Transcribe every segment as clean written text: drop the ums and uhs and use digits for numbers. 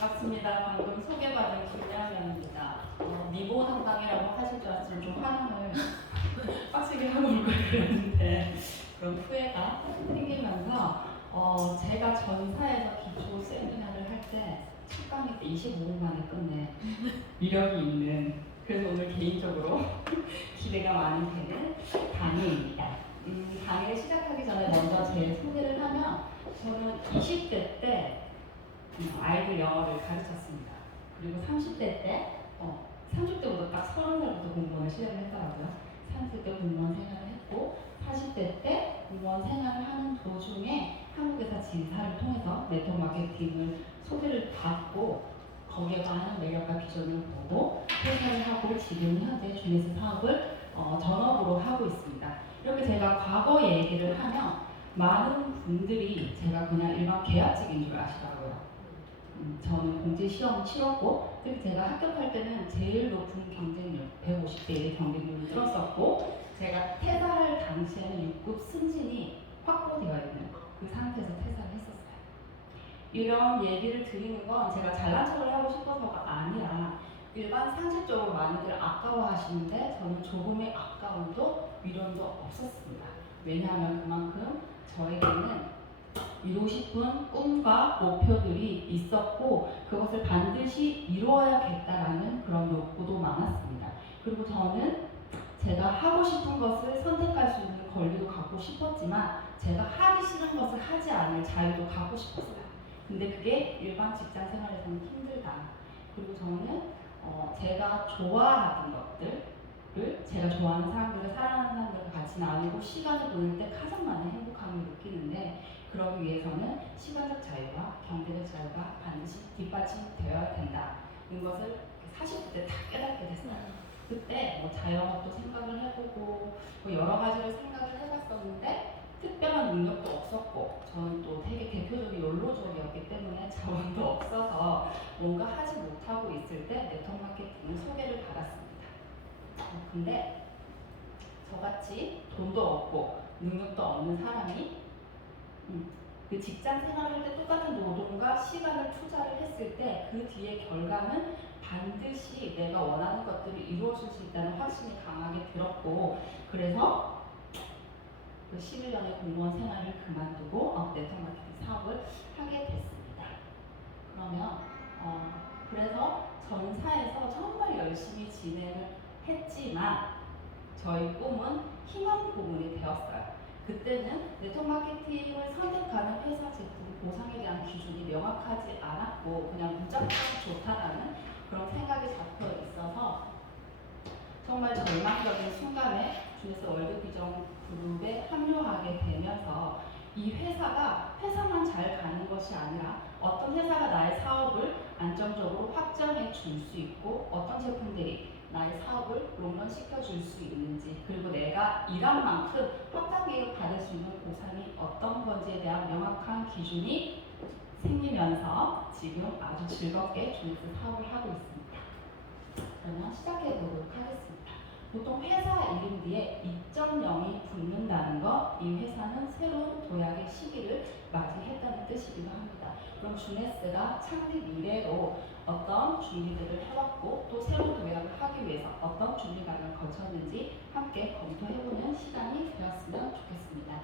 반갑습니다. 방금 소개받은 김양현입니다. 미모 상담이라고 하실 줄 알았으면 좀 화장을 빡세게 하고 올 걸 그랬는데 그런 후회가 생기면서 제가 전사에서 기초 세미나를 할 때 첫 강의 때 25분 만에 끝내 이력이 있는, 그래서 오늘 개인적으로 기대가 많이 되는 강의입니다. 강의를 시작하기 전에 먼저 제 소개를 하면, 저는 20대 때 아이들 영어를 가르쳤습니다. 그리고 30대 때, 30대보다 딱 30살부터 공무원을 시작을 했더라고요. 30대 공무원 생활을 했고, 40대 때 공무원 생활을 하는 도중에 한국에서 진사를 통해서 네트워크 마케팅을 소개를 받고, 거기에 관한 매력과 비전을 보고 퇴사를 하고 지금 현재 주네스 사업을 전업으로 하고 있습니다. 이렇게 제가 과거 얘기를 하면 많은 분들이 제가 그냥 일반 계약직인 줄 아시더라고요. 저는 공채 시험 치렀고, 특히 제가 합격할 때는 제일 높은 경쟁률 150대 1의 경쟁률을 뚫었었고, 제가 퇴사할 당시에는 6급 승진이 확보되어 있는 그 상태에서 퇴사를 했었어요. 이런 얘기를 드리는 건 제가 잘난 척을 하고 싶어서가 아니라, 일반 상식적으로 많이들 아까워하시는데 저는 조금의 아까움도 미련도 없었습니다. 왜냐하면 그만큼 저에게는 이루고 싶은 꿈과 목표들이 있었고, 그것을 반드시 이루어야겠다라는 그런 욕구도 많았습니다. 그리고 저는 제가 하고 싶은 것을 선택할 수 있는 권리도 갖고 싶었지만, 제가 하기 싫은 것을 하지 않을 자유도 갖고 싶었어요. 근데 그게 일반 직장 생활에서는 힘들다. 그리고 저는 제가 좋아하는 것들을, 제가 좋아하는 사람들을, 사랑하는 사람들과 같이 나누고 시간을 보낼 때 가장 많은 행복함을 느끼는데, 그러기 위해서는 시간적 자유와 경제적 자유가 반드시 뒷받침되어야 된다는 것을 40대 때 다 깨닫게 됐어요. 그때 자영업도 생각을 해보고 여러 가지를 생각을 해봤었는데, 특별한 능력도 없었고, 저는 또 되게 대표적인 욜로족이었기 때문에 자원도 없어서 뭔가 하지 못하고 있을 때 네트워크 마케팅을 소개를 받았습니다. 근데 저같이 돈도 없고 능력도 없는 사람이 그 직장 생활을 할 때 똑같은 노동과 시간을 투자를 했을 때 그 뒤에 결과는 반드시 내가 원하는 것들이 이루어질 수 있다는 확신이 강하게 들었고, 그래서 그 11년의 공무원 생활을 그만두고 네트워크 마케팅 사업을 하게 됐습니다. 그러면 그래서 전사에서 정말 열심히 진행을 했지만 저희 꿈은 희망 고문이 되었어요. 그때는 네트워크 마케팅을 선택하는 회사 제품 보상에 대한 기준이 명확하지 않았고, 그냥 무작정 좋다라는 그런 생각이 잡혀 있어서 정말 절망적인 순간에 주네스 월드비전 그룹에 합류하게 되면서, 이 회사가 회사만 잘 가는 것이 아니라 어떤 회사가 나의 사업을 안정적으로 확장해 줄 수 있고, 어떤 제품들이 나의 사업을 롱런 시켜줄 수 있는지, 그리고 내가 일한 만큼 확장 계획을 받을 수 있는 보상이 어떤 건지에 대한 명확한 기준이 생기면서 지금 아주 즐겁게 주네스 사업을 하고 있습니다. 그러면 시작해 보도록 하겠습니다. 보통 회사 이름 뒤에 2.0이 붙는다는 것, 이 회사는 새로운 도약의 시기를 맞이했다는 뜻이기도 합니다. 그럼 주네스가 창립 이래로 어떤 준비들을 해왔고, 또 새로운 도약을 하기 위해서 어떤 준비 과정을 거쳤는지 함께 검토해보는 시간이 되었으면 좋겠습니다.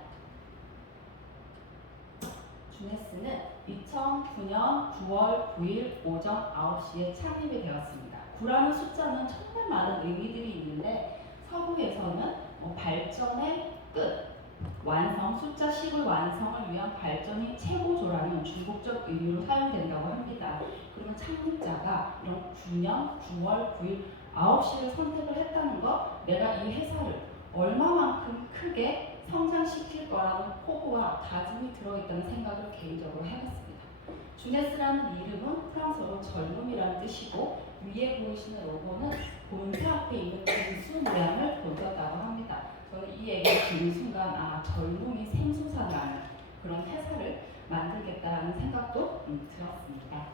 주네스는 2009년 9월 9일 오전 9시에 창립이 되었습니다. 9라는 숫자는 정말 많은 의미들이 있는데, 서구에서는 발전의 끝, 완성, 숫자 10의 완성을 위한 발전이 최고조라는 중국적 의미로 사용된다고 합니다. 그러면 창립자가 이런 9년 9월 9일 9시를 선택을 했다는 것, 내가 이 회사를 얼마만큼 크게 성장시킬 거라는 포부와 다짐이 들어있다는 생각을 개인적으로 해봤습니다. 주네스라는 이름은 프랑스어로 젊음이라는 뜻이고, 위에 보이시는 로고는 본체 앞에 있는 금수 모양을 본떴다고 합니다. 저는 이 얘기를 듣는 순간 젊음이 생수사라는 그런 회사를 만들겠다라는 생각도 들었습니다.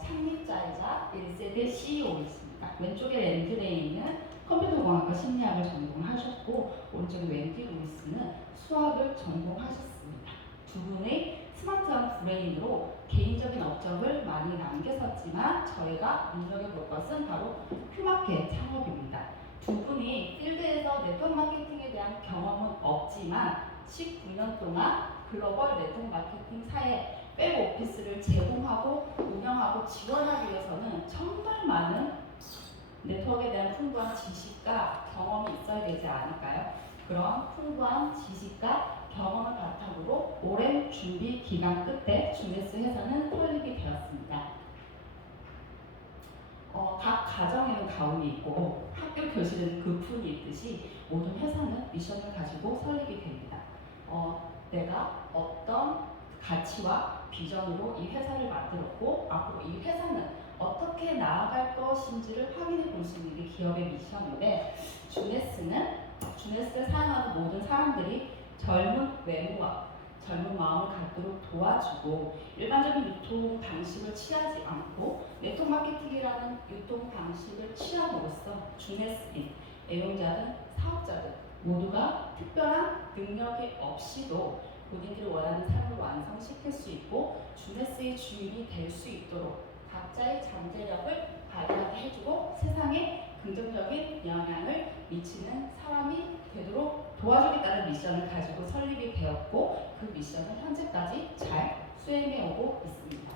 창립자이자 1세대 CEO이십니다. 왼쪽에 랜드 레이는 컴퓨터공학과 심리학을 전공하셨고, 오른쪽에 웬디 루이스는 수학을 전공하셨습니다. 두 분의 스마트한 브레인으로 개인 개인적인 업적을 많이 남겼었지만 저희가 눈여겨볼 것은 바로 퓨마켓 창업입니다. 두 분이 필드에서 네트워크 마케팅에 대한 경험은 없지만 19년 동안 글로벌 네트워크 마케팅사의 백오피스를 제공하고 운영하고 지원하기 위해서는 정말 많은 네트워크에 대한 풍부한 지식과 경험이 있어야 되지 않을까요? 그런 풍부한 지식과 경험을 바탕으로 오랜 준비 기간 끝에 주네스 회사는 설립이 되었습니다. 각 가정에는 가훈이 있고 학교 교실은 그푼이 있듯이 모든 회사는 미션을 가지고 설립이 됩니다. 내가 어떤 가치와 비전으로 이 회사를 만들었고 앞으로 이 회사는 어떻게 나아갈 것인지를 확인해 볼 수 있는 게 기업의 미션인데 주네스를 사용하는 모든 사람들이 젊은 외모와 젊은 마음을 갖도록 도와주고 일반적인 유통 방식을 취하지 않고 네트워크 마케팅이라는 유통 방식을 취함으로써 주네스인 애용자든 사업자든 모두가 특별한 능력이 없이도 본인들이 원하는 삶을 완성시킬 수 있고 주네스의 주인이 될 수 있도록 각자의 잠재력을 발휘하게 해주고 세상에 긍정적인 영향을 미치는 사람이 되도록 도와주겠다는 미션을 가지고 설립이 되었고 그 미션을 현재까지 잘 수행해 오고 있습니다.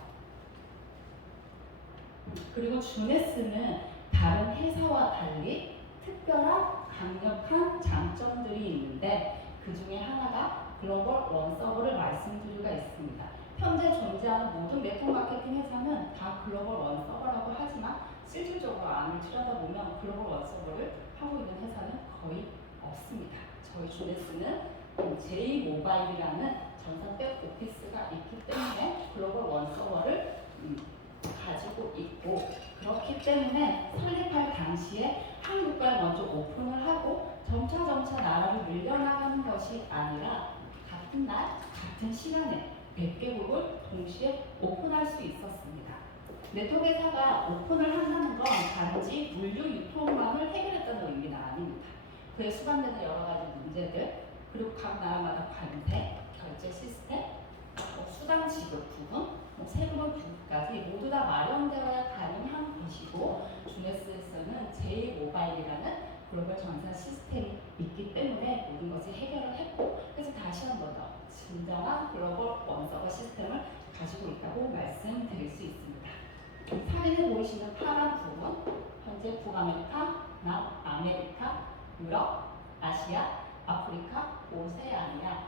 그리고 주네스는 다른 회사와 달리 특별한 강력한 장점들이 있는데 그 중에 하나가 글로벌 원서버를 말씀드리기가 있습니다. 현재 존재하는 모든 네트워크 마케팅 회사는 다 글로벌 원서버라고 하지만 실질적으로 안을 들여다보면 글로벌 원서버를 하고 있는 회사는 거의 없습니다. 저희 주네스는 J-모바일이라는 전산 백오피스가 있기 때문에 글로벌 원서버를 가지고 있고 그렇기 때문에 설립할 당시에 한국과에 먼저 오픈을 하고 점차 나라를 늘려나가는 것이 아니라 같은 날, 같은 시간에 100개국을 동시에 오픈할 수 있었습니다. 네트워크 회사가 오픈을 한다는 건 단지 물류 유통망을 해결했다는 의미는 아닙니다. 그에 수반되는 여러 가지 문제들, 그리고 각 나라마다 관세, 결제 시스템, 수당 지급 부분, 세금 부분까지 모두 다 마련되어야 가능한 것이고 주네스에서는 J-모바일이라는 글로벌 전산 시스템이 있기 때문에 모든 것을 해결을 했고 그래서 다시 한 번 더 진정한 글로벌 원서버 시스템을 가지고 있다고 말씀드릴 수 있습니다. 사진에 보이시는 파란 부분, 현재 북아메리카, 남아메리카, 유럽, 아시아, 아프리카, 오세아니아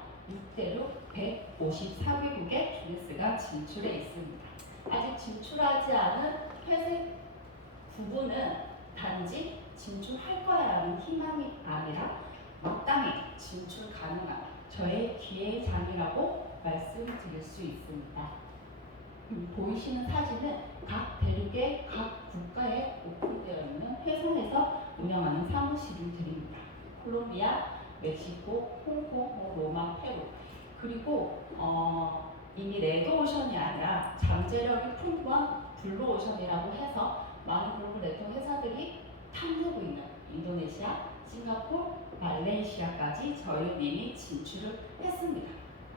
6대륙 154개국에 주네스가 진출해 있습니다. 아직 진출하지 않은 회색 부분은 단지 진출할 거야라는 희망이 아니라 마땅히 진출 가능한 저의 기회의 장이라고 말씀드릴 수 있습니다. 보이시는 사진은 각 대륙의 각 국가에 오픈되어 있는 회사에서 운영하는 사무실들입니다. 콜롬비아, 멕시코, 홍콩, 로마, 페루 그리고 이미 레드오션이 아니라 잠재력이 풍부한 블루오션이라고 해서 많은 글로벌 네트워크 회사들이 탐내고 있는 인도네시아, 싱가포르, 말레이시아까지 저희 이미 진출을 했습니다.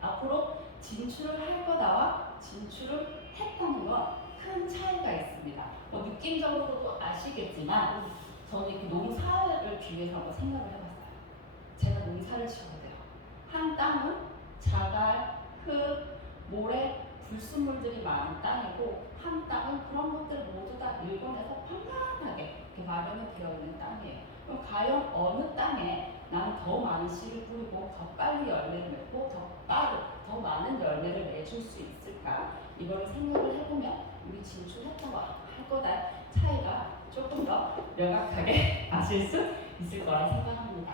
앞으로 진출을 할 거다와 진출을 했다는 건 큰 차이가 있습니다. 느낌적으로도 아시겠지만 저는 이렇게 농사를 비유해서 한번 생각을 해봤어요. 제가 농사를 지어야 돼요. 한 땅은 자갈, 흙, 모래, 불순물들이 많은 땅이고 한 땅은 그런 것들 모두 다 일본에서 평안하게 이렇게 마련이 되어 있는 땅이에요. 그럼 과연 어느 땅에 나는 더 많은 씨를 뿌리고 더 빨리 열매를 맺고 더 많은 열매를 내줄 수 있을까? 이거를 생각을 해보면 우리 진출했던 거 할 거다 차이가 조금 더 명확하게 아실 수 있을 거라 생각합니다.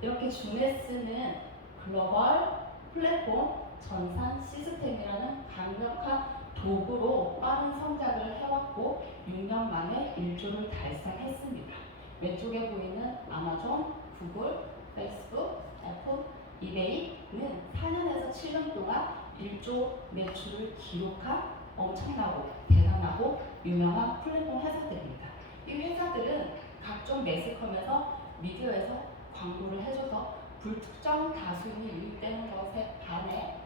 이렇게 주네스는 글로벌 플랫폼 전산 시스템이라는 강력한 도구로 빠른 성장을 해왔고 6년 만에 1조를 달성했습니다. 왼쪽에 보이는 아마존, 구글, 페이스북, 애플, 이베이는 4년에서 7년 동안 1조 매출을 기록한 엄청나고 대단하고 유명한 플랫폼 회사들입니다. 이 회사들은 각종 매스컴에서 미디어에서 광고를 해줘서 불특정 다수인이 유입되는 것에 반해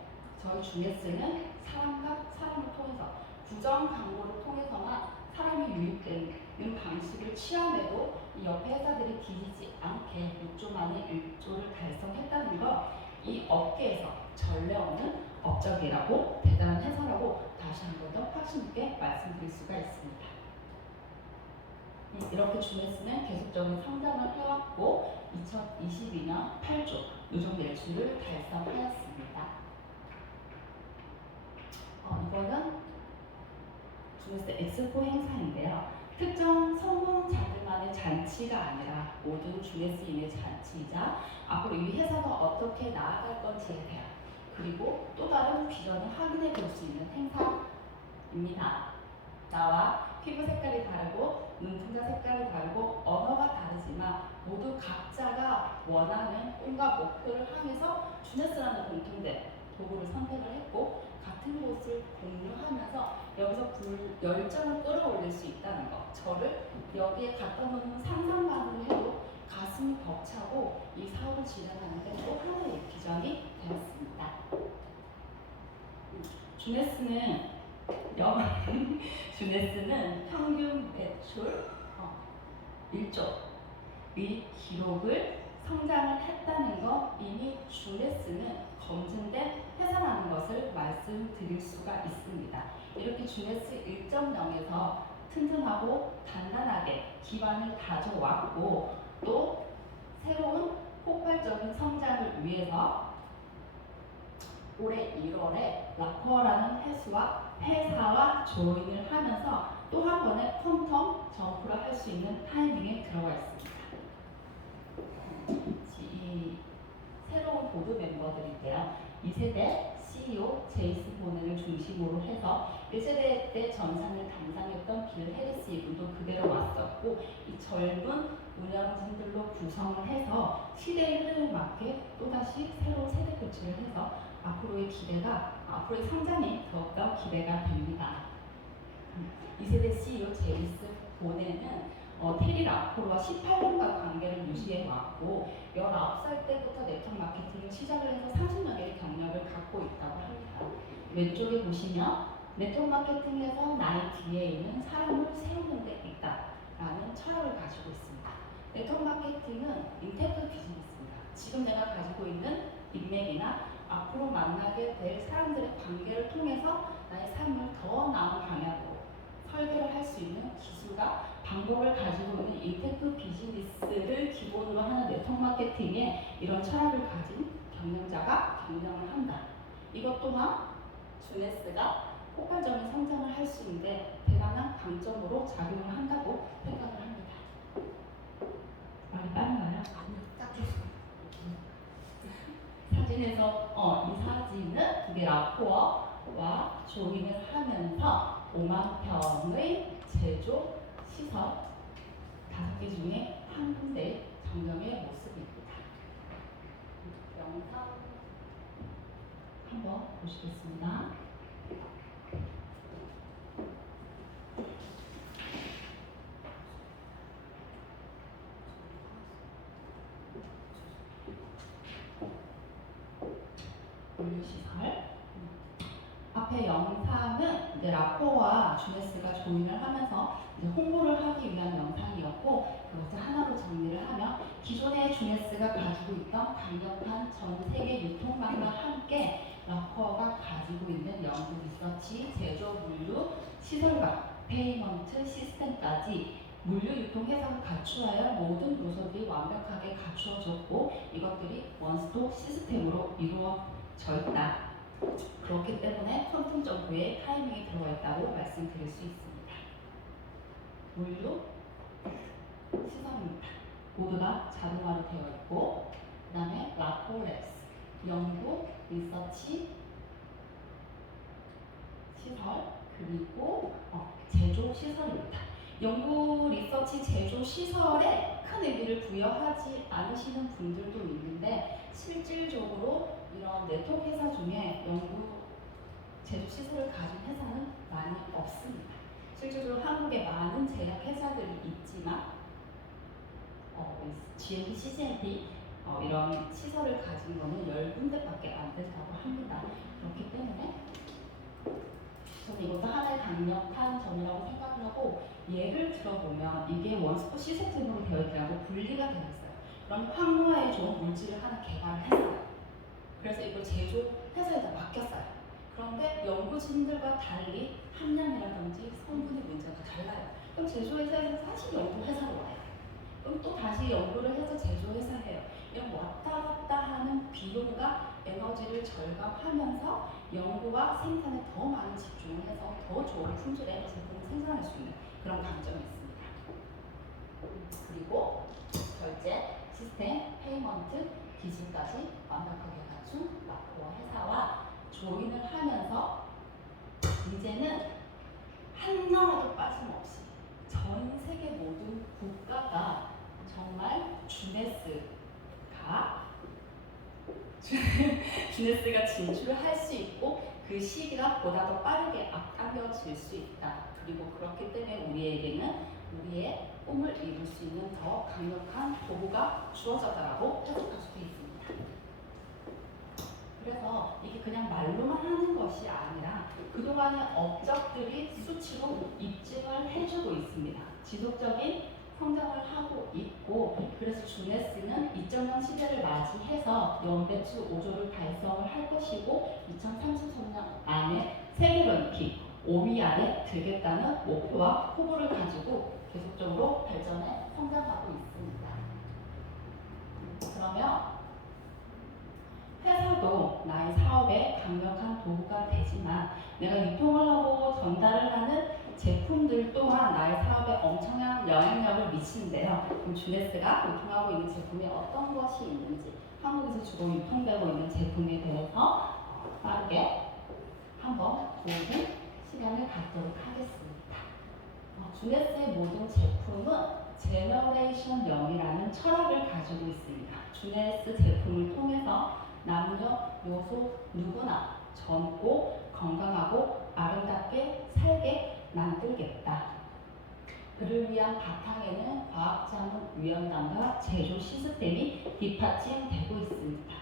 저희 주네스는 사람과 사람을 통해서 구정 광고를 통해서만 사람이 유입되는 방식을 취함에도 이 옆에 회사들이 뒤지지 않게 6조 만에 1조를 달성했다는 거, 이 업계에서 전례없는 업적이라고 대단한 회사라고 다시 한 번 더 확신 있게 말씀드릴 수가 있습니다. 이렇게 주네스는 계속적인 성장을 해왔고 2022년 8조 누적 매출을 달성하였습니다. 이거는 주네스 엑스포 행사인데요. 특정 성공자들만의 잔치가 아니라 모든 주네스인의 잔치이자 앞으로 이 회사가 어떻게 나아갈 건지에 대한, 그리고 또 다른 비전을 확인해 볼 수 있는 행사입니다. 나와 피부 색깔이 다르고 눈동자 색깔이 다르고 언어가 다르지만 모두 각자가 원하는 꿈과 목표를 향해서 주네스라는 공통된 도구를 선택을 했고 같은 곳을 공유하면서 여기서 열정을 끌어올릴 수 있다는 것, 저를 여기에 갖다 놓는 상상만으로 해도 가슴이 벅차고 이 사업을 진행하는 데 또 하나의 비전이 되었습니다. 주네스는 평균 매출 1조의 기록을 성장을 했다는 것, 이미 주네스는 검증된 회사라는 것을 말씀드릴 수가 있습니다. 이렇게 주네스 1.0에서 튼튼하고 단단하게 기반을 다져왔고 또 새로운 폭발적인 성장을 위해서 올해 1월에 라코어라는 회사와 조인을 하면서 또 한 번의 퀀텀 점프를 할 수 있는 타이밍에 들어가 있습니다. 이 새로운 보드 멤버들인데요. 2세대 CEO 제이슨 보넨을 중심으로 해서 1세대 때 전상을 담당했던 빌 해리스 이분도 그대로 왔었고, 이 젊은 운영진들로 구성을 해서 시대의 흐름에 맞게 또다시 새로운 세대 교체를 해서 앞으로의 성장이 더욱더 기대가 됩니다. 2세대 CEO 제이슨 보넨은 테리 라포르와 18년간 관계를 유지해왔고 19살 때부터 네트워크 마케팅을 시작을 해서 30년의 경력을 갖고 있다고 합니다. 왼쪽에 보시면 네트워크 마케팅에서 나의 뒤에 있는 사람을 세우는 데 있다라는 철학을 가지고 있습니다. 네트워크 마케팅은 인테크 비즈니스입니다. 지금 내가 가지고 있는 인맥이나 앞으로 만나게 될 사람들의 관계를 통해서 나의 삶을 더 나은 방향으로 설계를 할 수 있는 기술과 방법을 가지고 있는 인테크 비즈니스를 기본으로 하는 네트워크 마케팅에 이런 철학을 가진 경영자가 경영을 한다. 이것 또한 주네스가 폭발적인 성장을 할 수 있는데 대단한 강점으로 작용을 한다고 생각을 합니다. 말이 빠른가요? 아니요, 딱 좋습니다. 사진에서 이 사진은 그게 라포어와 조인을 하면서 5만 평의 제조 시설 5개 중에 한 군데 전경의 모습입니다. 영상 한번 보시겠습니다. 물류시설. 앞에 영상은 이제 라포와 주네스가 조인을 하면서 이제 홍보를 하기 위한 영상이었고, 그것을 하나로 정리를 하면 기존의 주네스가 가지고 있던 강력한 전 세계 유통망과 함께 라포가 가지고 있는 연구 리서치, 제조, 물류, 시설과 페이먼트 시스템까지 물류 유통 회사가 갖추어야 모든 요소들이 완벽하게 갖추어졌고 이것들이 원스톱 시스템으로 이루어져 있다. 그렇기 때문에 퀀텀 점프의 타이밍이 들어가 있다고 말씀드릴 수 있습니다. 물류 시설입니다. 모두가 자동화로 되어 있고, 그 다음에 라포랩스 연구 리서치 시설, 그리고 제조 시설입니다. 연구 리서치 제조 시설에 큰 의미를 부여하지 않으시는 분들도 있는데 실질적으로 이런 네트워크 회사 중에 연구 제조 시설을 가진 회사는 많이 없습니다. 실질적으로 한국에 많은 제약 회사들이 있지만 GMP, CGMP 이런 시설을 가진 거는 10군데밖에 안 된다고 합니다. 그렇기 때문에 저는 이것도 하나의 강력한 점이라고 생각을 하고 예를 들어보면 이게 원스포 시스템으로 되어 있더라고 분리가 되어 있어요. 그럼 항노화에 좋은 물질을 하나 개발을 했어요. 그래서 이걸 제조회사에다 맡겼어요. 그런데 연구진들과 달리 함량이라든지 성분의 문제가 달라요. 그럼 제조회사에서 사실 연구회사로 와요. 그럼 또 다시 연구를 해서 제조회사 해요. 이런 왔다 갔다 하는 비용과 에너지를 절감하면서 연구와 생산에 더 많은 집중을 해서 더 좋은 품질의 제품을 생산할 수 있는 그런 강점이 있습니다. 그리고 결제, 시스템, 페이먼트, 기술까지 완벽하게 갖춘 마코어 회사와 조인을 하면서 이제는 하나라도 빠짐없이 전 세계 모든 국가가 정말 주네스가 진출할 수 있고 그 시기가 보다 더 빠르게 앞당겨질 수 있다. 그리고 그렇기 때문에 우리에게는 우리의 꿈을 이룰 수 있는 더 강력한 도구가 주어졌다라고 해석할 수도 있습니다. 그래서 이게 그냥 말로만 하는 것이 아니라 그동안의 업적들이 수치로 입증을 해주고 있습니다. 지속적인 성장을 하고 있고 그래서 주네스는 2.0 시대를 맞이해서 연배추 5조를 달성을 할 것이고 2033년 안에 세계런킹 5위 안에 들겠다는 목표와 포부를 가지고 계속적으로 발전해 성장하고 있습니다. 그러면 회사도 나의 사업에 강력한 도구가 되지만 내가 유통을 하고 전달을 하는 제품들 또한 나의 사업에 엄청난 영향력을 미치는데요. 그럼 주네스가 유통하고 있는 제품에 어떤 것이 있는지 한국에서 주로 유통되고 있는 제품에 대해서 빠르게 한번 보는 시간을 갖도록 하겠습니다. 주네스의 모든 제품은 제너레이션 0이라는 철학을 가지고 있습니다. 주네스 제품을 통해서 남녀, 요소 누구나 젊고 건강하고 아름답게 살게 만들겠다. 그를 위한 바탕에는 과학자문 위원장과 제조 시스템이 뒷받침되고 있습니다.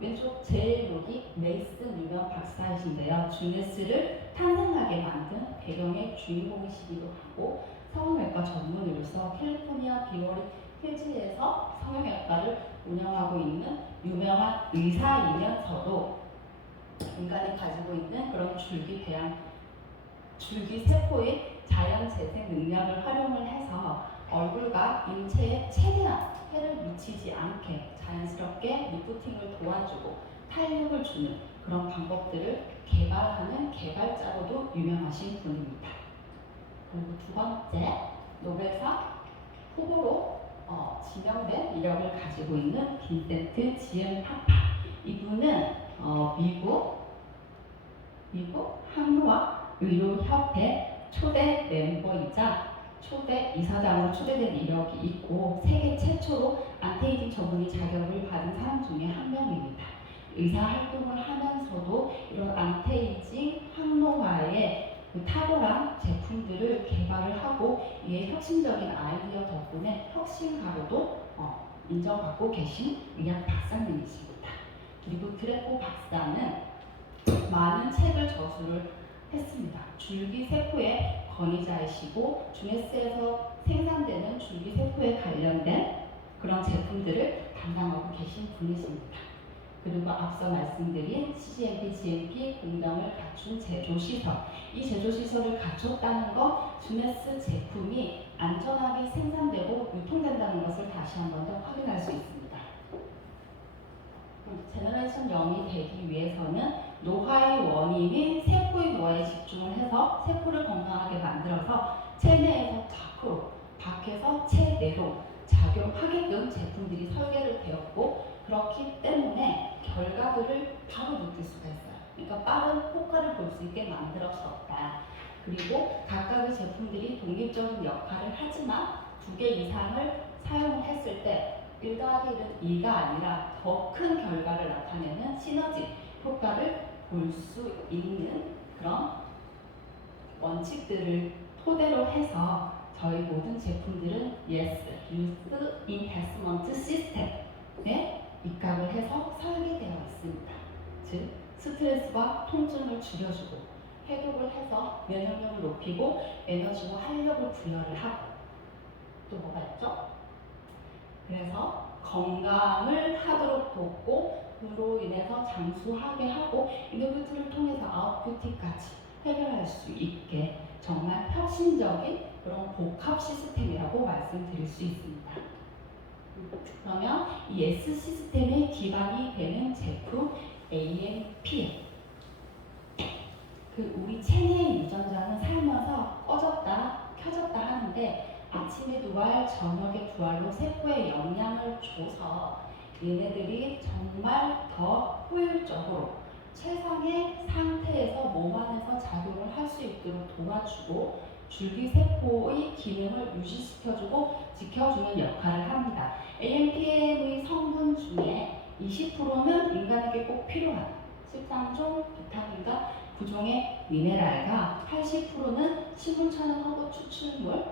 왼쪽 제일 여기 메이슨 유명 박사이신데요. 주네스를 탄생하게 만든 배경의 주인공이시기도 하고 성형외과 전문의로서 캘리포니아 비워리 힐즈에서 성형외과를 운영하고 있는 유명한 의사이면서도 인간이 가지고 있는 그런 줄기 세포의 자연 재생 능력을 활용을 해서 얼굴과 인체에 최대한 해를 미치지 않게 자연스럽게 리프팅을 도와주고 탄력을 주는 그런 방법들을 개발하는 개발자로도 유명하신 분입니다. 그리고 두 번째 노벨상 후보로 지명된 이력을 가지고 있는 빈센트 지엠 파파. 이분은 미국 항노화 의료협회 초대 멤버이자 초대 이사장으로 초대된 이력이 있고 세계 최초로 안티에이징 전문의 자격을 받은 사람 중에 한 명입니다. 의사 활동을 하면서도 이런 안티에이징 항노화에 탁월한 제품들을 개발을 하고 이에 혁신적인 아이디어 덕분에 혁신가로도 인정받고 계신 의학 박사님이십니다. 그리고 드레코 박사는 많은 책을 저술을 했습니다. 줄기세포의 권위자이시고 주네스에서 생산되는 줄기세포에 관련된 그런 제품들을 담당하고 계신 분이십니다. 그리고 앞서 말씀드린 CGMP, GMP 공정을 갖춘 제조시설. 이 제조시설을 갖췄다는 것, 주네스 제품이 안전하게 생산되고 유통된다는 것을 다시 한 번 더 확인할 수 있습니다. 제너레이션 0이 되기 위해서는 노화의 원인인 세포의 노화에 집중을 해서 세포를 건강하게 만들어서 체내에서 밖으로, 밖에서 체내로 작용하게끔 제품들이 설계를 되었고 그렇기 때문에 결과들을 바로 느낄 수가 있어요. 그러니까 빠른 효과를 볼 수 있게 만들어졌다. 그리고 각각의 제품들이 독립적인 역할을 하지만 2개 이상을 사용했을 때 1 더하기 1은 2가 아니라 더 큰 결과를 나타내는 시너지 효과를 볼 수 있는 그런 원칙들을 토대로 해서 저희 모든 제품들은 Yes, Youth Enhancement System에 입각을 해서 설계되어 있습니다. 즉, 스트레스와 통증을 줄여주고 해독을 해서 면역력을 높이고 에너지와 활력을 부여를 하고 또 뭐가 있죠? 그래서 건강을 하도록 돕고 그로 인해서 장수하게 하고 이노뷰티를 통해서 아웃뷰티까지 해결할 수 있게 정말 혁신적인 그런 복합 시스템이라고 말씀드릴 수 있습니다. 그러면 이 S 시스템의 기반이 되는 제품 AMPM. 우리 체내의 유전자는 살면서 꺼졌다 켜졌다 하는데 아침에 두 알, 저녁에 두 알로 세포에 영향을 줘서 얘네들이 정말 더 효율적으로 최상의 상태에서 몸 안에서 작용을 할 수 있도록 도와주고 줄기세포의 기능을 유지시켜주고 지켜주는 역할을 합니다. AMPM의 성분 중에 20%는 인간에게 꼭 필요한 13종 비타민과 9종의 미네랄과 80%는 식물천연 허브 추출물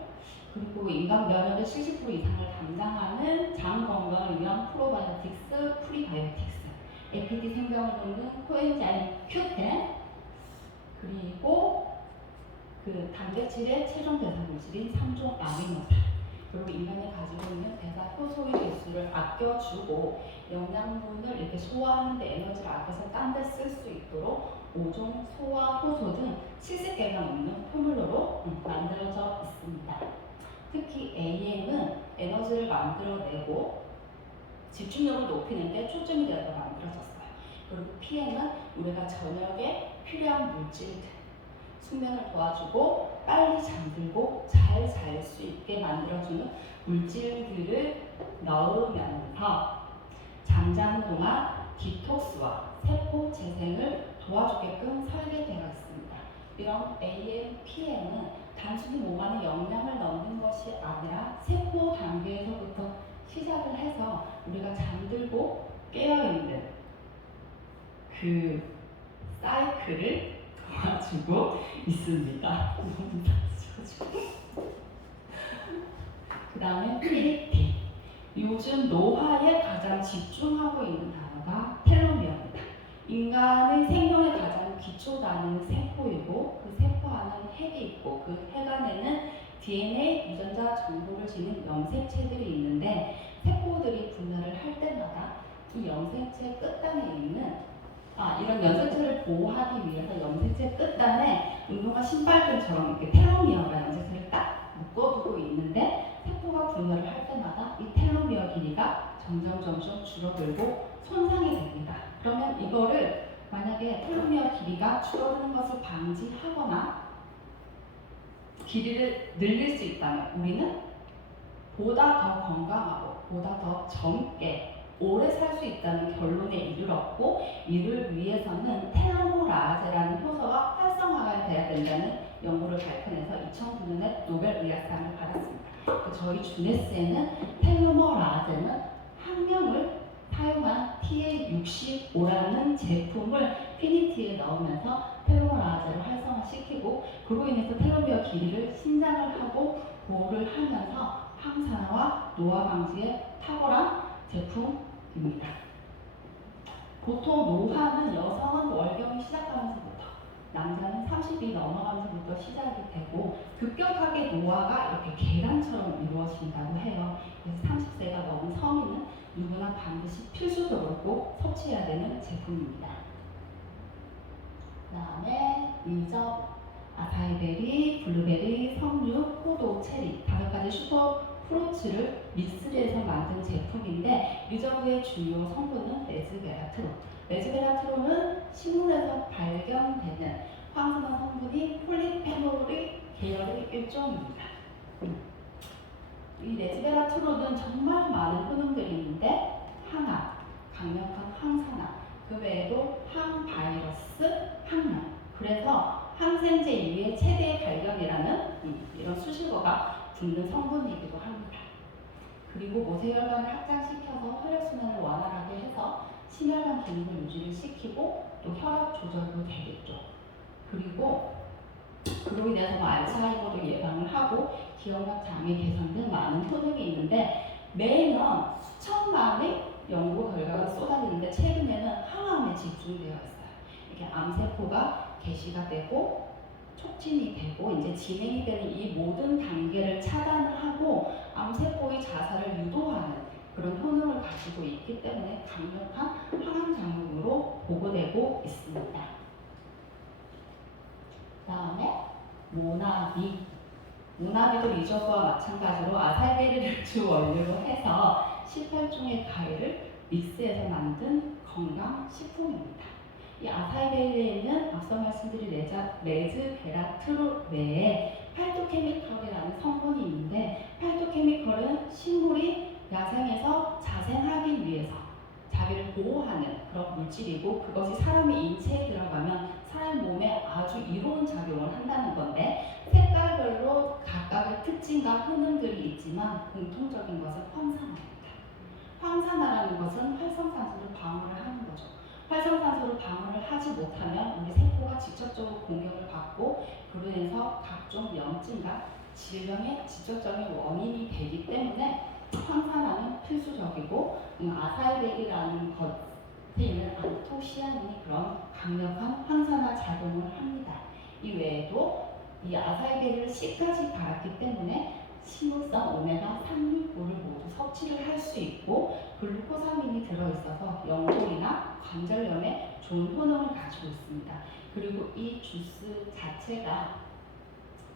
그리고 인간 면역의 70% 이상을 담당하는 장 건강을 위한 프로바이오틱스, 프리바이오틱스, 에피디 생명을 돕는 코엔자임 Q10 그리고 단백질의 최종 대사 물질인 3종 아미노산 그리고 인간이 가지고 있는 대사 효소의 개수를 아껴주고 영양분을 이렇게 소화하는데 에너지를 아껴서 딴 데 쓸 수 있도록 5종 소화 효소 등 70개가 넘는 포뮬러로 만들어져 있습니다. 특히 AM은 에너지를 만들어내고 집중력을 높이는 데 초점이 되어서 만들어졌어요. 그리고 PM은 우리가 저녁에 필요한 물질들 숙면을 도와주고 빨리 잠들고 잘 잘 수 있게 만들어주는 물질들을 넣으면서 잠자는 동안 디톡스와 세포 재생을 도와주게끔 설계되어 있습니다. 이런 AM, PM은 단순히 몸 안에 영양을 넣는 것이 아니라 세포 단계에서부터 시작을 해서 우리가 잠들고 깨어있는 그 사이클을 도와주고 있습니다. 그 다음에 PDT. 요즘 노화에 가장 집중하고 있는 단어가 텔로미어입니다. 인간의 생명의 가장 기초 단위는 세포이고 그 세포 안에는 핵이 있고 그 핵 안에는 DNA 유전자 정보를 지닌 염색체들이 있는데 세포들이 분열을 할 때마다 이 염색체 끝단에 있는 이런 염색체를 보호하기 위해서 염색체 끝단에 운동화 신발끈처럼 이렇게 텔로미어가 염색체를 딱 묶어두고 있는데 세포가 분열을 할 때마다 이 텔로미어 길이가 점점 줄어들고 손상이 됩니다. 그러면 이거를 만약에 텔로미어 길이가 줄어드는 것을 방지하거나 길이를 늘릴 수 있다면 우리는 보다 더 건강하고 보다 더 젊게 오래 살 수 있다는 결론에 이르렀고 이를 위해서는 텔로메라제라는 효소가 활성화가 돼야 된다는 연구를 발표해서 2009년에 노벨 의학상을 받았습니다. 저희 주네스에는 텔로메라제는 학명을 사용한 TA65라는 제품을 피니티에 넣으면서 텔로메라제를 활성화시키고 그로 인해서 텔로미어 길이를 신장을 하고 보호를 하면서 항산화와 노화 방지에 탁월한 제품입니다. 보통 노화는 여성은 월경이 시작하면서부터 남자는 30이 넘어가면서부터 시작이 되고 급격하게 노화가 이렇게 계단처럼 이루어진다고 해요. 그래서 30세가 넘은 성인은 누구나 반드시 필수적으로 꼭 섭취해야 되는 제품입니다. 그 다음에 리저, 아사이베리, 블루베리, 석류, 포도, 체리 5가지 슈퍼 프루츠를 믹스해서 만든 제품인데 리저브의 주요 성분은 레즈베라트론. 레즈베라트론은 식물에서 발견되는 황산화 성분이 폴리페놀의 계열의 일종입니다. 이 레즈베라트론은 정말 많은 효능들이 있는데 항암, 강력한 항산화, 그 외에도 항바이러스, 항염. 그래서 항생제 이후의 최대의 발견이라는 이런 수식어가 붙는 성분이기도 합니다. 그리고 모세혈관을 확장시켜서 혈액순환을 원활하게 해서 심혈관 기능을 유지를 시키고 또 혈압 조절도 되겠죠. 그리고 그로 인해서 알츠하이머도 예방을 하고 기억력 장애 개선 등 많은 효능이 있는데 매년 수천만의 연구 결과가 쏟아지는데 최근에는 항암에 집중되어 있어요. 이게 암세포가 개시가 되고 촉진이 되고 이제 진행이 되는 이 모든 단계를 차단을 하고 암세포의 자살을 유도하는 그런 효능을 가지고 있기 때문에 강력한 항암작용으로 보고되고 있습니다. 그 다음에 모나비. 모나비도 리저브와 마찬가지로 아살베리를 주 원료로 해서 18종의 과일을 믹스해서 만든 건강식품입니다. 이 아살베리에는 앞서 말씀드린 레즈베라트롤 외에 팔토케미컬이라는 성분이 있는데 팔토케미컬은 식물이 야생에서 자생하기 위해서 자기를 보호하는 그런 물질이고 그것이 사람의 인체에 들어가면 사람 몸에 아주 이로운 작용을 한다는 건데 색깔별로 각각의 특징과 효능들이 있지만 공통적인 것은 황산화입니다. 황산화라는 것은 활성산소를 방어를 하는 거죠. 활성산소를 방어를 하지 못하면 우리 세포가 직접적으로 공격을 받고 그로 인해서 각종 염증과 질병의 직접적인 원인이 되기 때문에 황산화는 필수적이고 아살베리라는 것에 있는 안토시아닌이 그런 강력한 황산화 작용을 합니다. 이 외에도 이 아살베리를 C까지 갈았기 때문에 식물성 오메가 365를 모두 섭취를 할 수 있고 글루코사민이 들어있어서 연골이나 관절염에 좋은 효능을 가지고 있습니다. 그리고 이 주스 자체가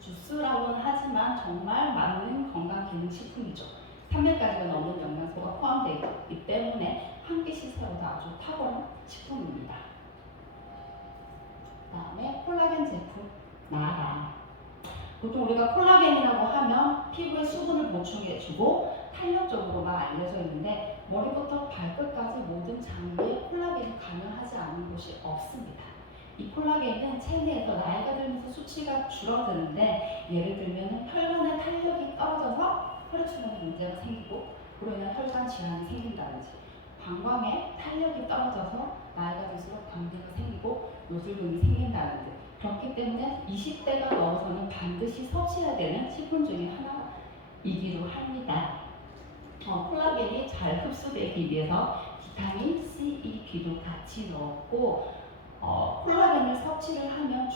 주스라고는 하지만 정말 맞는 건강기능식품이죠. 300가지가 넘는 영양소가 포함되어 있기 때문에 한 끼 식사로도 아주 탁월한 식품입니다. 그 다음에 콜라겐 제품 나라. 보통 우리가 콜라겐이라고 하면 피부에 수분을 보충해주고 탄력적으로만 알려져 있는데 머리부터 발끝까지 모든 장기에 콜라겐이 관여하지 않은 곳이 없습니다. 이 콜라겐은 체내에서 나이가 들면서 수치가 줄어드는데 예를 들면 혈관의 탄력이 떨어져서 혈액순환에 문제가 생기고 그로 인한 혈관 질환이 생긴다든지 방광에 탄력이 떨어져서 나이가 들수록 변비가 생기고 요술금이 생긴다든지 그렇기 때문에 20대가 넘어서는 반드시 섭취해야 되는 식품 중에 하나이기도 합니다. 콜라겐이 잘 흡수되기 위해서 비타민 C, E, B도 같이 넣었고 콜라겐을 섭취를 하면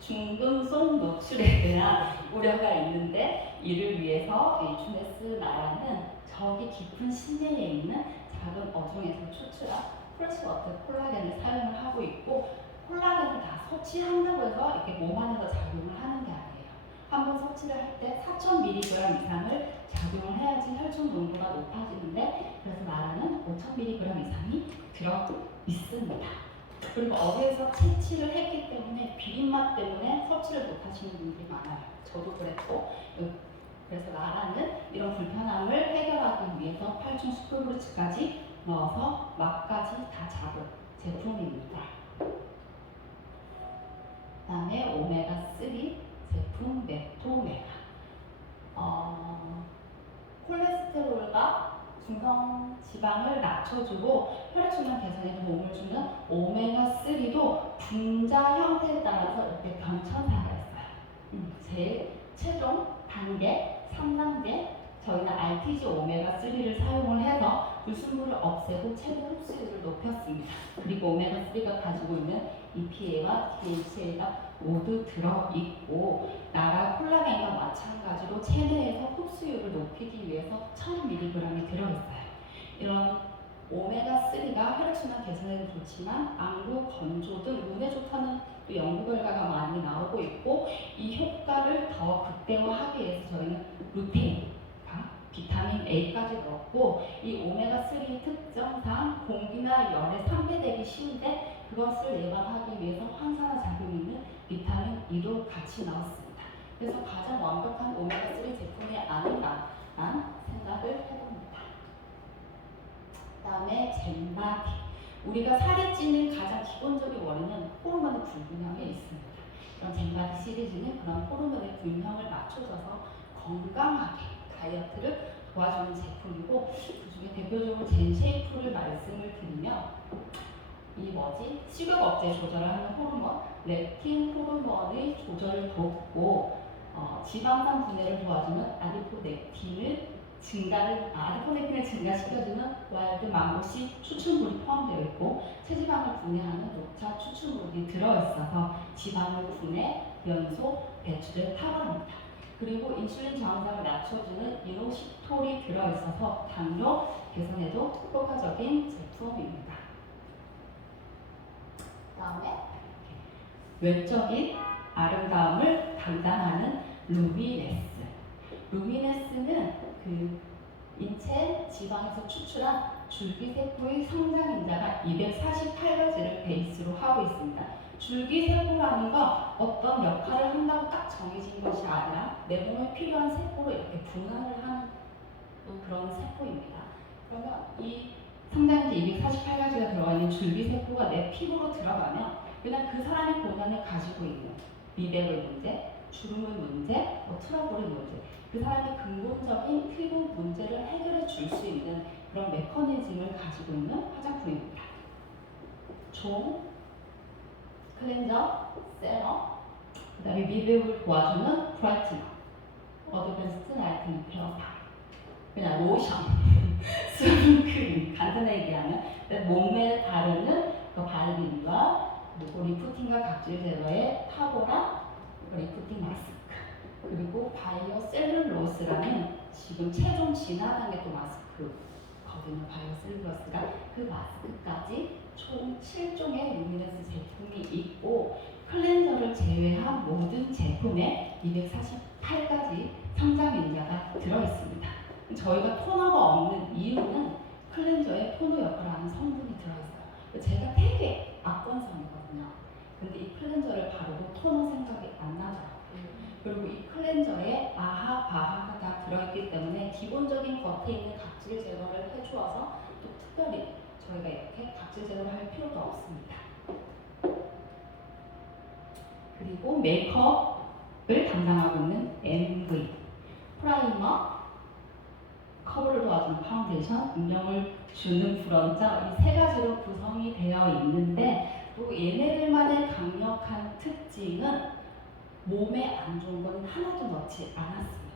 중금속 노출에 대한 우려가 있는데 이를 위해서 이 주네스 나라는 저기 깊은 심내에 있는 작은 어종에서 추출한 프레시워터 콜라겐을 사용을 하고 있고 콜라겐을 다 섭취한다고 해서 이렇게 몸 안에서 작용을 하는 게 아니에요. 한번 섭취를 할 때 4,000mg 이상을 작용을 해야지 혈중 농도가 높아지는데 그래서 나라는 5,000mg 이상이 들어 있습니다. 그리고 어디에서 채취를 했기 때문에 비린맛 때문에 섭취를 못 하시는 분들이 많아요. 저도 그랬고 그래서 나라는 이런 불편함을 해결하기 위해서 8중 슈퍼브루츠까지 넣어서 맛까지 다 잡은 제품입니다. 그 다음에 오메가3 제품 메토메가 콜레스테롤과 중성 지방을 낮춰주고 혈액순환 개선에 도움을 주는 오메가3도 분자 형태에 따라서 이렇게 변천사가 있어요. 제일 최종 단계 3단계 저희는 RTG 오메가3를 사용을 해서 불순물을 없애고 최고 흡수율을 높였습니다. 그리고 오메가3가 가지고 있는 EPA와 DHA가 모두 들어있고 나라 콜라겐과 마찬가지로 체내에서 흡수율을 높이기 위해서 1000mg이 들어있어요. 이런 오메가3가 혈액순환 개선에는 좋지만 안구 건조 등 눈에 좋다는 또 연구 결과가 많이 나오고 있고 이 효과를 더 극대화하기 위해서 저희는 루테인, 비타민 A까지 넣었고 이 오메가3 특성상 공기나 열에 상대되기 쉬운데 그것을 예방하기 위해서 황산화 작용이 있는 비타민 E도 같이 넣었습니다. 그래서 가장 완벽한 오메가3 제품이 아닌가 라는 생각을 해봅니다. 그 다음에 젠바디. 우리가 살이 찌는 가장 기본적인 원인은 호르몬의 불균형에 있습니다. 그런 젠바디 시리즈는 그런 호르몬의 균형을 맞춰줘서 건강하게 다이어트를 도와주는 제품이고 그 중에 대표적으로 젠쉐이프를 말씀을 드리면 이 식욕 억제 조절을 하는 호르몬 렙틴 호르몬의 조절을 돕고 지방산 분해를 도와주는 아디포넥틴을 증가시켜주는 와일드 망고씨 추출물이 포함되어 있고 체지방을 분해하는 고차 추출물이 들어있어서 지방을 분해, 연소, 배출에 탁월합니다. 그리고 인슐린 저항성을 낮춰주는 이노시톨이 들어있어서 당뇨 개선에도 효과적인 제품입니다. 다음에 외적인 아름다움을 담당하는 루미네스. 루미네스는 그 인체 지방에서 추출한 줄기세포의 성장인자가 248가지를 베이스로 하고 있습니다. 줄기세포라는 건 어떤 역할을 한다고 딱 정해진 것이 아니라 내 몸에 필요한 세포로 이렇게 분할을 하는 그런 세포입니다. 그러면 이 성장인자 248가지가 들어가 있는 줄기세포가 내 피부로 들어가면 그냥 그 사람이 본연에 가지고 있는 미백의 문제, 주름의 문제, 트러블의 문제, 그 사람의 근본적인 피부 문제를 해결해 줄 수 있는 그런 메커니즘을 가지고 있는 화장품입니다. 총, 클렌저, 세럼, 그 다음에 미백을 도와주는 브라이트너, 어드밴스드 나이팅 페어파, 그냥 로션, 수분크림, 간단하게 얘기하면 몸에 바르는 그 바르림과 그리고 리프팅과 각질 제거에 탁월한 리프팅 마스크, 그리고 바이오 셀룰로스라는 지금 최종 진화단계 또 마스크거든요. 바이오 셀룰로스가 그 마스크까지 총 7종의 루미네스 제품이 있고 클렌저를 제외한 모든 제품에 248가지 성장인자가 들어있습니다. 저희가 토너가 없는 이유는 클렌저에 토너 역할을 하는 성분이 들어있어요. 제가 되게 악건성이거든요. 근데 이 클렌저를 바르고 토너 생각이 안 나죠. 그리고 이 클렌저에 아하, 바하가 다 들어있기 때문에 기본적인 겉에 있는 각질 제거를 해주어서 또 특별히 저희가 이렇게 각질 제거를 할 필요도 없습니다. 그리고 메이크업을 담당하고 있는 MV, 프라이머, 커버를 도와주는 파운데이션, 음영을 주는 브런저, 이 세 가지로 구성이 되어 있는데 또 얘네들만의 강력한 특징은 몸에 안 좋은 건 하나도 넣지 않았습니다.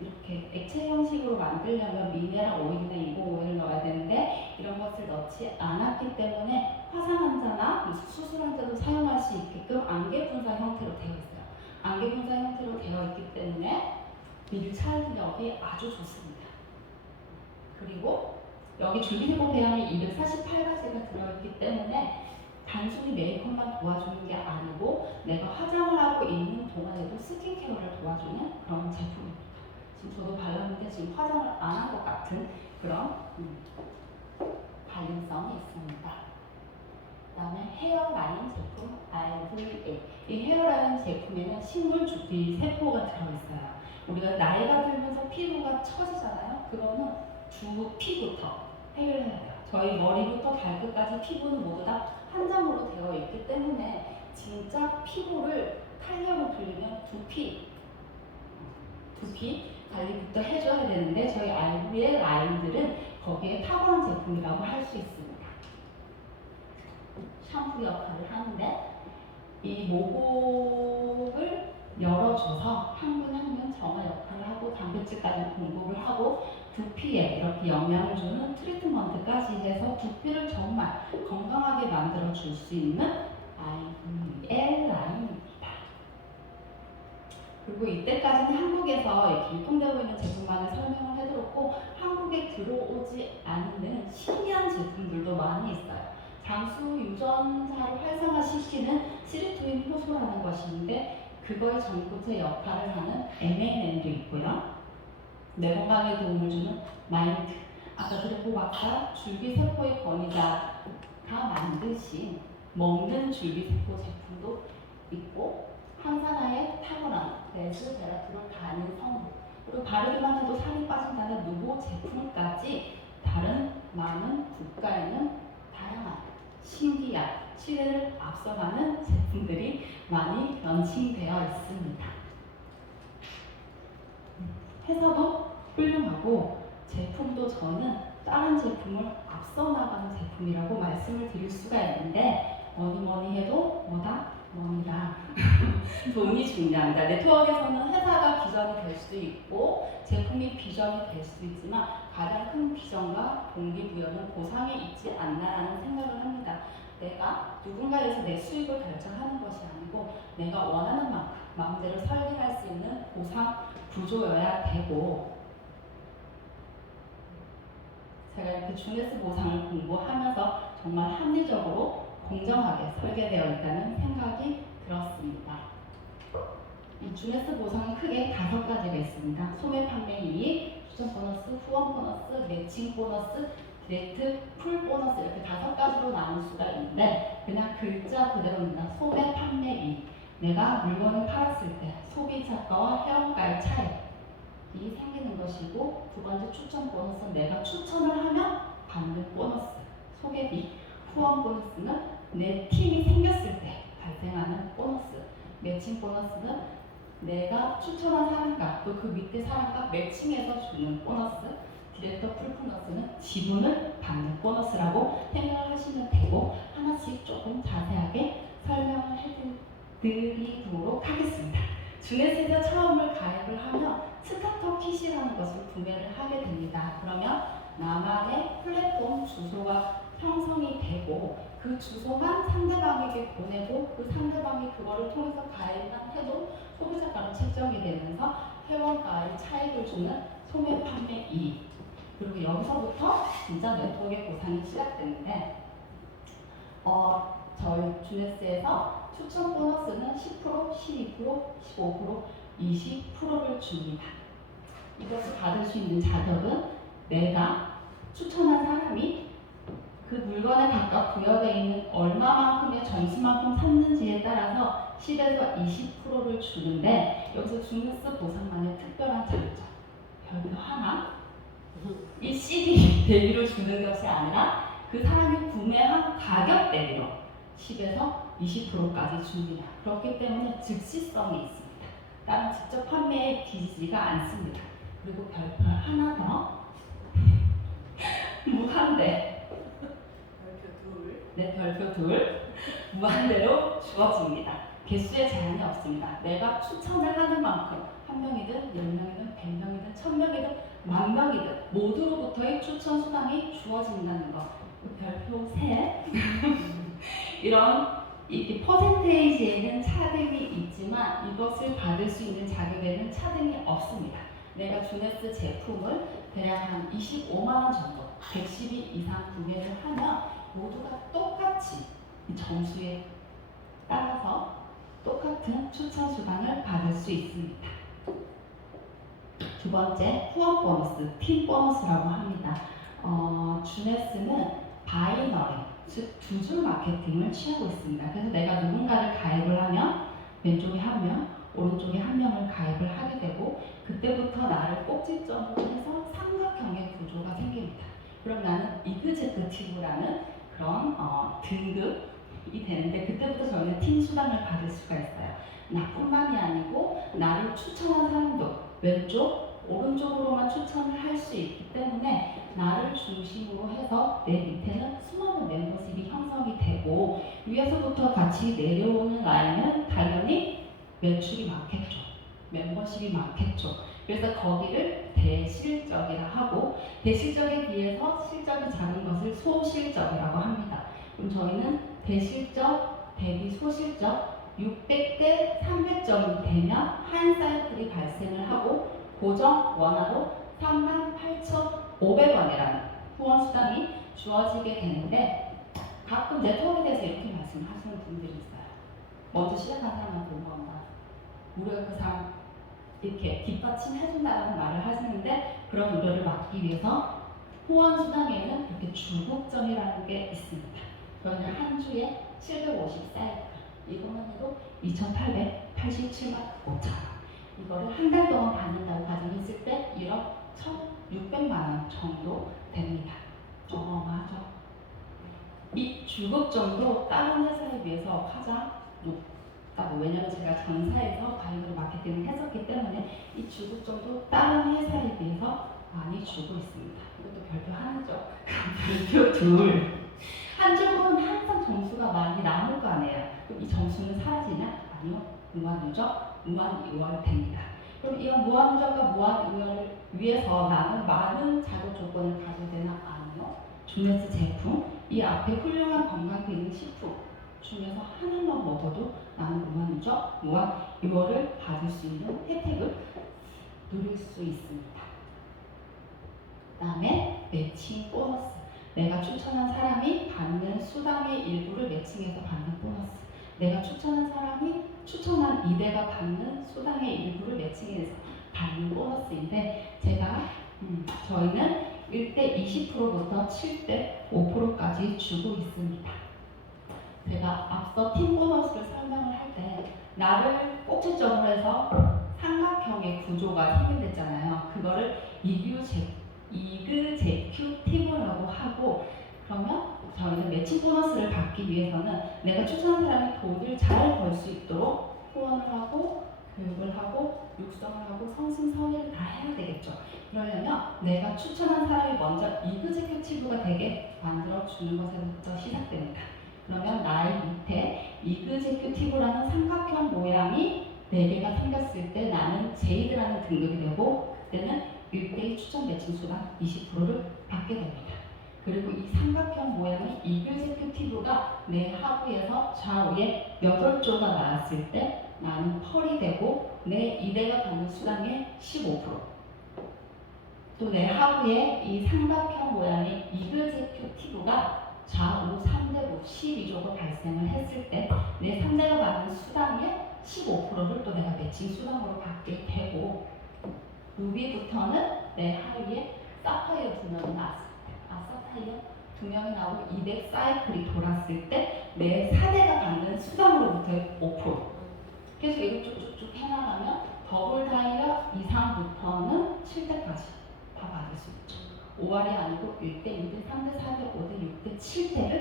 이렇게 액체 형식으로 만들려면 미네랄 오일이나 인공 오일을 넣어야 되는데 이런 것을 넣지 않았기 때문에 화상 환자나 수술 환자도 사용할 수 있게끔 안개 분사 형태로 되어 있어요. 안개 분사 형태로 되어 있기 때문에 밀착력이 아주 좋습니다. 그리고 여기 줄기세포 배양이 248가지가 들어있기 때문에 단순히 메이크업만 도와주는 게 아니고 내가 화장을 하고 있는 동안에도 스킨케어를 도와주는 그런 제품입니다. 지금 저도 발랐는데 지금 화장을 안 한 것 같은 그런 발림성이 있습니다. 그 다음에 헤어라인 제품 RVA. 이 헤어라인 제품에는 식물 주기 세포가 들어있어요. 우리가 나이가 들면서 피부가 처지잖아요. 그러면 두피부터 해결해야 돼요. 저희 머리부터 발끝까지 피부는 모두 다 한 점으로 되어 있기 때문에 진짜 피부를 탄력을 불리면 두피 관리부터 해줘야 되는데 저희 RV의 라인들은 거기에 탁월한 제품이라고 할 수 있습니다. 샴푸 역할을 하는데 이 모공을 열어줘서 한 분 한 분 정화 역할을 하고 단백질까지 공급을 하고 두피에 이렇게 영향을 주는 트리트먼트까지 해서 두피를 정말 건강하게 만들어 줄 수 있는 IVL 라인입니다. 그리고 이때까지는 한국에서 이렇게 유통되고 있는 제품만을 설명을 해드렸고 한국에 들어오지 않는 신기한 제품들도 많이 있어요. 장수 유전자를 활성화시키는 시리토인 효소라는 것인데 그거의 전구체 역할을 하는 MNN도 있고요. 뇌 건강에 도움을 주는 마인드, 아까 그리고 박사 줄기세포의 권위자가 만드신 먹는 줄기세포 제품도 있고 항산화에 탁월한 레스베라트롤 단일 성분, 그리고 바르기만 해도 살이 빠진다는 누보 제품까지 다른 많은 국가에는 다양한 신기한 시대를 앞서가는 제품들이 많이 런칭되어 있습니다. 회사도 훌륭하고 제품도 저는 다른 제품을 앞서 나가는 제품이라고 말씀을 드릴 수가 있는데 뭐니 해도 뭐다? 뭐니다. 돈이 중요합니다. 네트워크에서는 회사가 비전이 될 수도 있고 제품이 비전이 될 수도 있지만 가장 큰 비전과 동기부여는 보상에 있지 않나라는 생각을 합니다. 내가 누군가에서 내 수익을 결정하는 것이 아니고 내가 원하는 만큼 마음대로 설계할 수 있는 보상 구조여야 되고, 제가 이렇게 주네스 보상을 공부하면서 정말 합리적으로 공정하게 설계되어 있다는 생각이 들었습니다. 이 주네스 보상은 크게 5가지가 있습니다. 소매 판매 이익, 추천 보너스, 후원 보너스, 매칭 보너스, 디렉트 풀 보너스, 이렇게 5가지로 나눌 수가 있는데 그냥 글자 그대로입니다. 소매 판매 이익, 내가 물건을 팔았을 때 소비자가와 회원가의 차익이 생기는 것이고, 두 번째 추천 보너스는 내가 추천을 하면 받는 보너스, 소개비. 후원 보너스는 내 팀이 생겼을 때 발생하는 보너스. 매칭 보너스는 내가 추천한 사람과 또 그 밑에 사람과 매칭해서 주는 보너스. 디렉터 풀 보너스는 지분을 받는 보너스라고 생각을 하시면 되고, 하나씩 조금 자세하게 설명을 해드리도록 하겠습니다. 주네스에서 처음을 가입을 하면 스타터 킷이라는 것을 구매를 하게 됩니다. 그러면 나만의 플랫폼 주소가 형성이 되고, 그 주소만 상대방에게 보내고 그 상대방이 그거를 통해서 가입만 해도 소비자가로 책정이 되면서 회원가의 차익을 주는 소매 판매 이익. 그리고 여기서부터 진짜 네트워크의 보상이 시작되는데, 저희 주네스에서 추천 보너스는 10%, 12%, 15%, 20%를 줍니다. 이것을 받을 수 있는 자격은 내가 추천한 사람이 그 물건에 각각 부여되어 있는 얼마만큼의 점수만큼 샀는지에 따라서 10에서 20%를 주는데, 여기서 주네스 보상만의 특별한 장점, 별표 하나, 이 CD 대비로 주는 것이 아니라 그 사람이 구매한 가격 대비로 10에서 20%까지 줍니다. 그렇기 때문에 즉시성이 있습니다. 다른 직접 판매에 뒤지지가 않습니다. 그리고 별표 하나 더, 무한대. 네, 별표 2. 무한대로 주어집니다. 개수에 제한이 없습니다. 내가 추천을 하는 만큼, 1명이든 10명이든 100명이든 1000명이든 10,000명이든 모두로부터의 추천 수당이 주어진다는 것. 별표 3. 이런 이 퍼센테이지에는 차등이 있지만 이것을 받을 수 있는 자격에는 차등이 없습니다. 내가 주네스 제품을 대략 한 25만 원 정도, 112 이상 구매를 하면 모두가 똑같이 점수에 따라서 똑같은 추천 수당을 받을 수 있습니다. 두 번째, 후원 보너스, 팀 보너스라고 합니다. 주네스는 바이너리, 즉 두 줄 마케팅을 취하고 있습니다. 그래서 내가 누군가를 가입을 하면 왼쪽에 한 명, 오른쪽에 한 명을 가입을 하게 되고, 그때부터 나를 꼭지점으로 해서 삼각형의 구조가 생깁니다. 그럼 나는 이그제크티브라는 그런 등급이 되는데, 그때부터 저희는 팀 수당을 받을 수가 있어요. 나뿐만이 아니고 나를 추천한 사람도 왼쪽, 오른쪽으로만 추천을 할 수 있기 때문에 나를 중심으로 해서 내 밑에는 수많은 멤버십이 형성이 되고, 위에서부터 같이 내려오는 라인은 당연히 매출이 많겠죠. 멤버십이 많겠죠. 그래서 거기를 대실적이라 하고, 대실적에 비해서 실적이 작은 것을 소실적이라고 합니다. 그럼 저희는 대실적 대비 소실적 600대 300점이 되면 한 사이클이 발생을 하고 고정 원화로 38,500원이라는 후원 수당이 주어지게 되는데, 가끔 네트워크에 대해서 이렇게 말씀하시는 분들이 있어요. 먼저 시작한 사람한테 공부한다. 우리가 그 사람 이렇게 뒷받침해준다는 말을 하시는데, 그런 우려를 막기 위해서 후원 수당에는 이렇게 주국점이라는 게 있습니다. 저희는 한 주에 750사이클, 이것만 해도 2,887만 5천원. 이거를 한 달 동안 받는다고 가정했을 때 1억 1,600만 원 정도 됩니다. 어마어마하죠. 이 주국점도 다른 회사에 비해서 가장 높다고, 왜냐면 제가 전사에서 바이너리 마케팅을 했었기 때문에 이 주국점도 다른 회사에 비해서 많이 주고 있습니다. 이것도 별표 하나죠. 별표 2. 한 쪽은 항상 점수가 많이 남을 거 아니에요. 그럼 이 점수는 사라지냐? 아니요. 무한누적, 무한이월됩니다. 그럼 이런 무한누적과 무한이월을 위해서 나는 많은 자격 조건을 가져야 되나? 아니요. 주네스 제품 이 앞에 훌륭한 건강 기능 식품 중에서 하나만 먹어도 나는 무한이죠. 무한 이거를 받을 수 있는 혜택을 누릴 수 있습니다. 그 다음에 매칭 보너스. 내가 추천한 사람이 받는 수당의 일부를 매칭해서 받는 보너스. 내가 추천한 사람이 추천한 이대가 받는 수당의 일부를 매칭해서 받는 보너스인데 저희는 1대 20%부터 7대 5%까지 주고 있습니다. 제가 앞서 팀 보너스를 설명을 할 때 나를 꼭지점으로 해서 삼각형의 구조가 생겨냈잖아요. 그거를 이그제큐티브라고 하고, 그러면 저희는 매칭 보너스를 받기 위해서는 내가 추천한 사람이 돈을 잘 벌 수 있도록 후원을 하고 교육을 하고 육성을 하고 성승성의를 다 해야 되겠죠. 그러려면 내가 추천한 사람이 먼저 이그제큐티브가 되게 만들어주는 것에서부터 시작됩니다. 그러면 나의 밑에 이그제큐티브라는 삼각형 모양이 4개가 생겼을 때 나는 제이드라는 등급이 되고, 그때는 1대1 추천 매칭 수당 20%를 받게 됩니다. 그리고 이 삼각형 모양의 이그제큐티브가 내 하부에서 좌우에 8조가 나왔을 때 나는 펄이 되고 내 이대가 받는 수당의 15%, 또 내 하부에 이 삼각형 모양의 이그제큐티브가 좌우 3대부 12조가 발생을 했을 때 내 3대가 받는 수당의 15%를 또 내가 매칭 수당으로 받게 되고, 루비부터는 내 하위에 사파이어 2명이 나왔을 때, 사파이어 2명이 나오고 200 사이클이 돌았을 때 내 4대가 받는 수당으로부터의 5%. 그래서 이걸 쭉쭉쭉 해나가면 더블 다이아 이상부터는 7대까지 다 받을 수 있죠. 5할이 아니고 1대, 2대, 3대, 4대, 5대, 6대, 7대를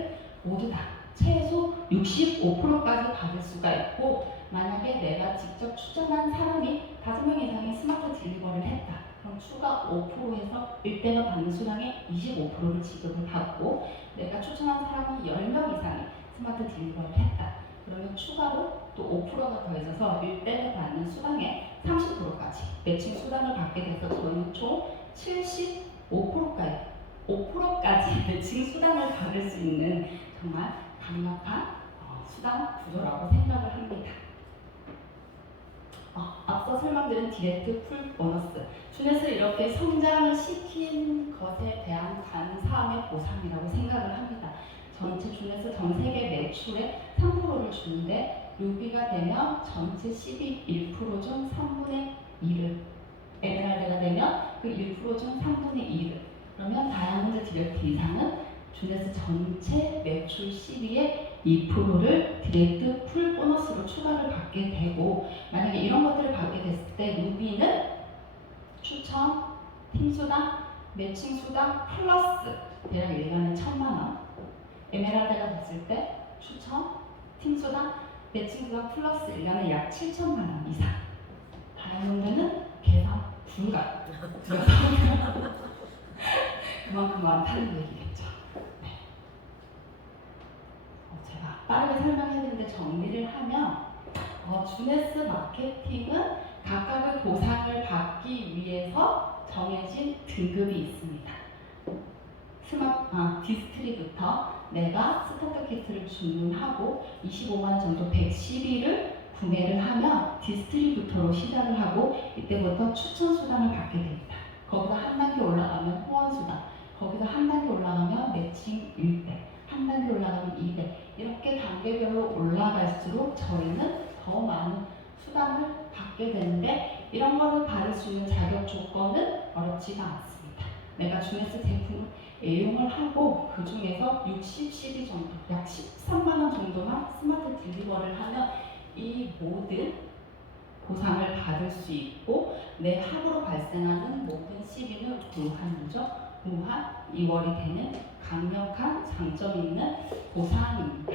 모두 다 최소 65%까지 받을 수가 있고, 만약에 내가 직접 추천한 사람이 5명 이상의 스마트 딜리버리를 했다. 그럼 추가 5%에서 1대가 받는 수당의 25%를 지급을 받고, 내가 추천한 사람이 10명 이상의 스마트 딜리버리를 했다. 그러면 추가로 또 5%가 더해져서 1대가 받는 수당의 30%까지 매칭 수당을 받게 돼서 저는 총 5%까지 매칭 수당을 받을 수 있는 정말 강력한 수당 구조라고 생각을 합니다. 앞서 설명드린 디렉트 풀 보너스, 주넷을 이렇게 성장을 시킨 것에 대한 감사함의 보상이라고 생각을 합니다. 전체 주넷을 전 세계 매출의 3%를 주는데, 루비가 되면 전체 11% 중 3분의 1을, 에메랄드가 되면 그 1% 중 3분의 1을, 그러면 다이아몬드 디렉트 이상은 주넷 전체 매출 12의 2%를 디렉트 풀 보너스로 추가를 받게 되고, 만약에 이런 것들을 받게 됐을 때 루비는 추천, 팀 수당, 매칭 수당 플러스 대략 1년에 1,000만원, 에메랄드가 됐을 때 추천, 팀 수당, 매칭 수당 플러스 1년에 약 7,000만원 이상, 다이아몬드는 계산 불가. 그만큼 많다는 얘기겠죠. 네. 제가 빠르게 설명해야 되는데 정리를 하면, 주네스 마케팅은 각각의 보상을 받기 위해서 정해진 등급이 있습니다. 디스트리부터 내가 스타터 키트를 주문하고 25만 정도 112를 구매를 하면 디스트리부터로 시작을 하고, 이때부터 추천 수당을 받게 됩니다. 거기서 한 단계 올라가면 후원 수당, 거기서 한 단계 올라가면 매칭 1대, 한 단계 올라가면 2대, 이렇게 단계별로 올라갈수록 저희는 더 많은 수당을 받게 되는데, 이런 거를 받을 수 있는 자격 조건은 어렵지가 않습니다. 내가 주네스 제품을 애용을 하고 그 중에서 60, 12 정도, 약 13만원 정도만 스마트 딜리버리를 하면 이 모든 보상을 받을 수 있고, 내 합으로 발생하는 모든 시비는 무한이죠. 무한 2월이 되는 강력한 장점이 있는 보상입니다.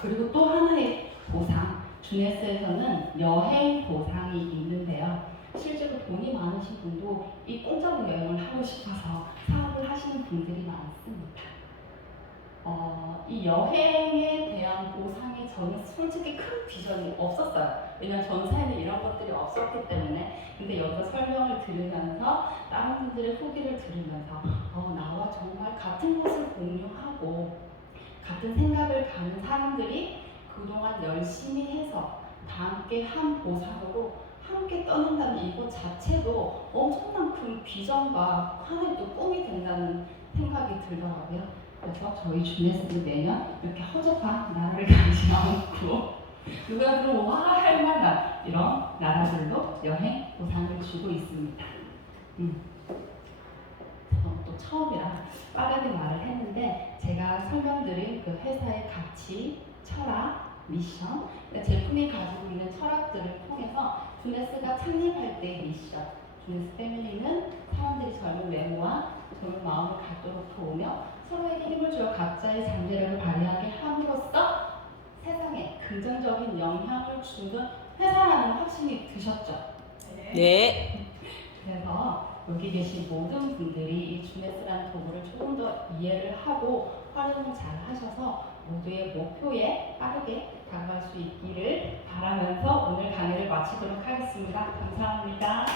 그리고 또 하나의 보상, 주네스에서는 여행 보상이 있는데요. 실제로 돈이 많으신 분도 이 공짜로 여행을 하고 싶어서 사업을 하시는 분들이 많습니다. 이 여행에 대한 보상이 저는 솔직히 큰 비전이 없었어요. 왜냐면 전사에는 이런 것들이 없었기 때문에. 근데 여기서 설명을 들으면서 다른 분들의 후기를 들으면서 나와 정말 같은 것을 공유하고 같은 생각을 가는 사람들이 그동안 열심히 해서 다 함께 한 보상으로 함께 떠난다는 이것 자체도 엄청난 큰 비전과 하나의 또 꿈이 된다는 생각이 들더라고요. 그래서 저희 주네스 매년 이렇게 허접한 나라를 가지 않고 누가 들어와 할 만한 이런 나라들로 여행 보상을 주고 있습니다. 또 처음이라 빠르게 말을 했는데 제가 설명드린 그 회사의 가치, 철학, 미션, 제품이 가지고 있는 철학들을 통해서 주네스가 창립할 때의 미션, 주네스 패밀리는 사람들이 젊은 외모와 젊은 마음을 갖도록 도우며 서로에게 힘을 주어 각자의 잠재력을 발휘하게 함으로써 세상에 긍정적인 영향을 주는 회사라는 확신이 드셨죠? 네. 그래서 여기 계신 모든 분들이 이 주네스라는 도구를 조금 더 이해를 하고 활용을 잘 하셔서 모두의 목표에 빠르게 다가갈 수 있기를 바라면서 오늘 강의를 마치도록 하겠습니다. 감사합니다.